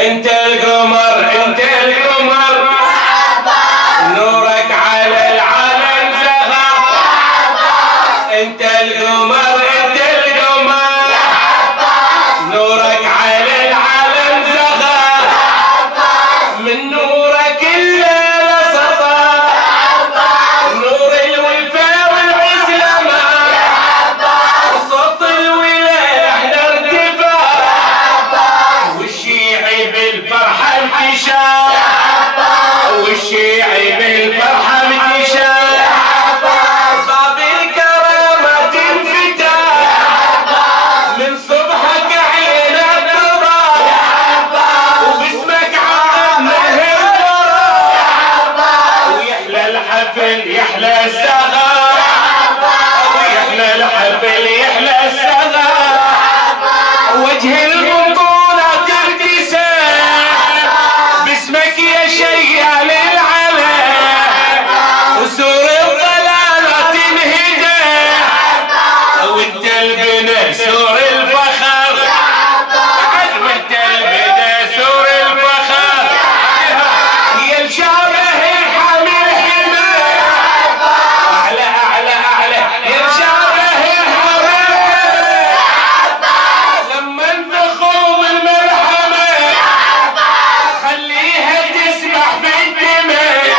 انت القمر انت القمر نورك على العالم زهر انت القمر انت القمر نورك على العالم زهر من نورك الليل سطر نور الوفاء والعزلمة صوت الولاية احنا ارتفاع والشيعي بالفرحة انتشار والشيعي بالفرحة انتشار باب الكرامة انفتاح من صبحك عينا الضباب وباسمك عامة ويحلى الحفل يحلى السغر ويحلى الحفل يحلى السغر وجه البطولة ترتسم باسمك يا شيال العلم وسور الضلالة تنهدى وانت البنا سور الفخر وانت البنا سور الفخر يا الشابه الحامل حمى اعلى اعلى اعلى يا الشابه الحامل لما انتخوم الملحمة خليها تسبح في الدماء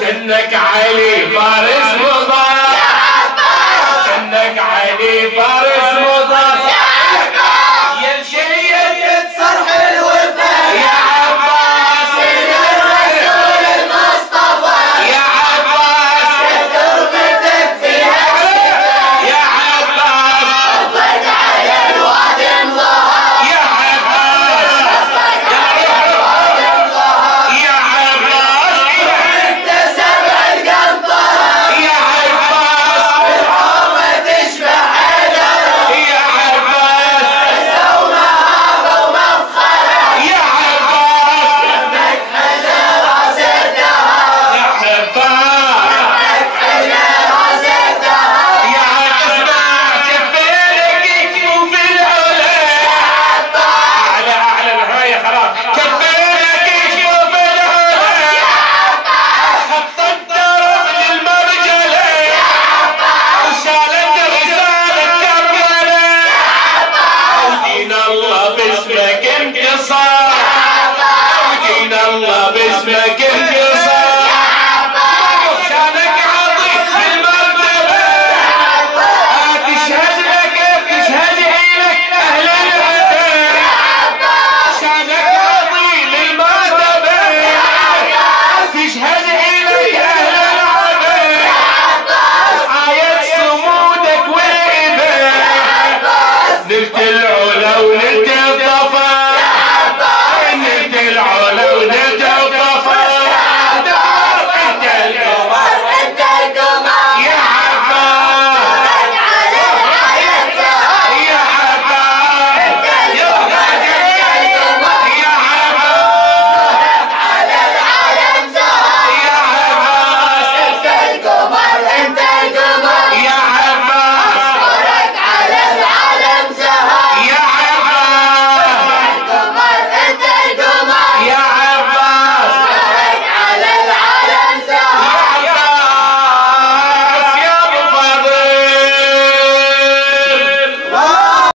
كأنك علي فارس مضر كأنك علي فارس مضر يا الشيد صرح الوفاء يا عباس الرسول المصطفى يا عباس تربتك فيها يا عباس اطلق على الوادي ظهر يا عباس يا عباس انت سبع القنطرة يا عباس بالحومة تشبه حجر يا عباس سومها ومفخرة يا عباس انك حجر راس الدهر يا عباس انك حجر راس الدهر يا عباس كفينك يكفوا في العلا اعلى اعلى نهاية خلاص كفينك يكفوا في العلا خط الدرب للمرجلة وشالت رسالة كربلة ودين الله باسمك انتصار ودين الله باسمك انتصار